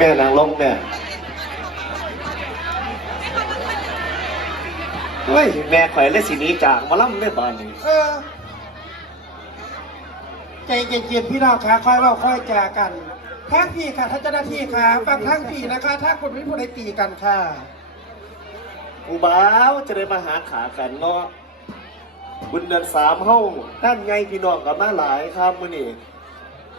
ม่นางลงแม่เฮ้ยแม่ข่อยเลยสิหนี้จากหมาล่ำได้บ้านนี้เออใจเย็นๆพี่น้องค่ะค่อยเราค่อยจากันทั้งพี่ค่ะท่านเจ้าหน้าที่ค่ะฟังทั้งพี่นะคะ ถ้าคนไม่พูดให้ตีกันค่ะกูบ้าวจะได้มาหาขากันเนาะบุญเดือนสามเฮ้าด้านไงพี่น้องกับมาหลายครับมื้อนี้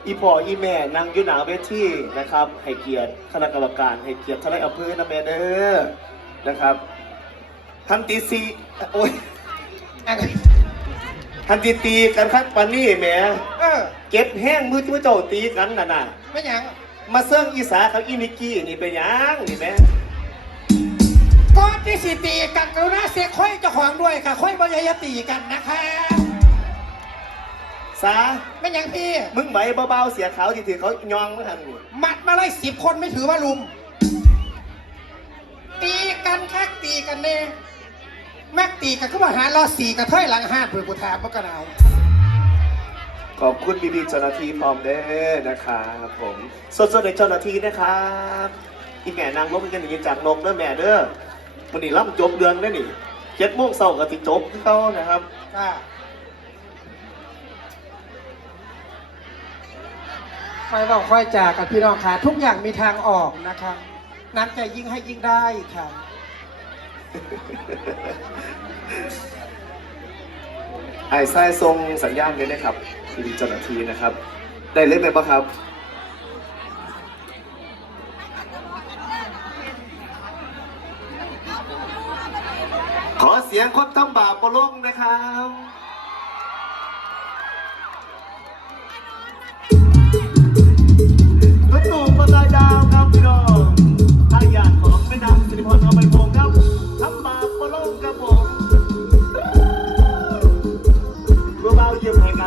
อีพ่ออีแม่นั่งอยู่หนาเวทีนะครับ ให้เกียรติคณะกรรมการ ให้เกียรติทนายอำเภอนะแม่เด้อนะครับทันตีสีโอ้ยทันตีตีกันครับปานนี้แหม่เออเก็บแห้งมือที่เจ้าตีกันน่ะน่ะไม่หยังมาเสื่องอีสากับอีนิกกี้นี่เป็นหยังนี่แหม่ก่อนที่สิตีกันกรุณาเสียค่อยเจ้าของด้วยค่ะ ค่อยบริยาตีกันนะคะ สาไม่หยังพี่ มึงไหวเบาๆเสียเขาที่ถือเขายองมาทันนี่มัดมาไล่สิบคนไม่ถือว่าลุม ตีกันคักตีกันเน่แม็กตีกันก็มาหารอสี่กระเทยหลังห้าดเพื่อกูถามว่ากันเอาขอบคุณพี่ๆเจ้าหน้าที่พร้อมเด้อนะครับผมสดๆในเจ้าหน้าที่นะครับอีแม่นางลบกันอย่างจากนกเด้อแม่เด้อวันนี้รับจบเดือนได้อนี่เจ็ดโมงเช้าก็ติจบเขานะครับค่ะ ค่อยบอกค่อยจากันพี่น้องค่ะ ทุกอย่างมีทางออกนะคะน้ำใจยิ่งให้ยิ่งได้ค่ะไอ้ไส้ทรงสัญญาณเลยนะครับพี่ๆเจ้าหน้าที่นะครับ ได้เล่นไหมปะครับขอเสียงคนทำบาปบลงนะครับ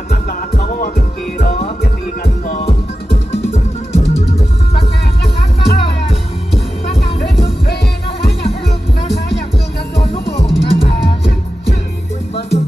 เบา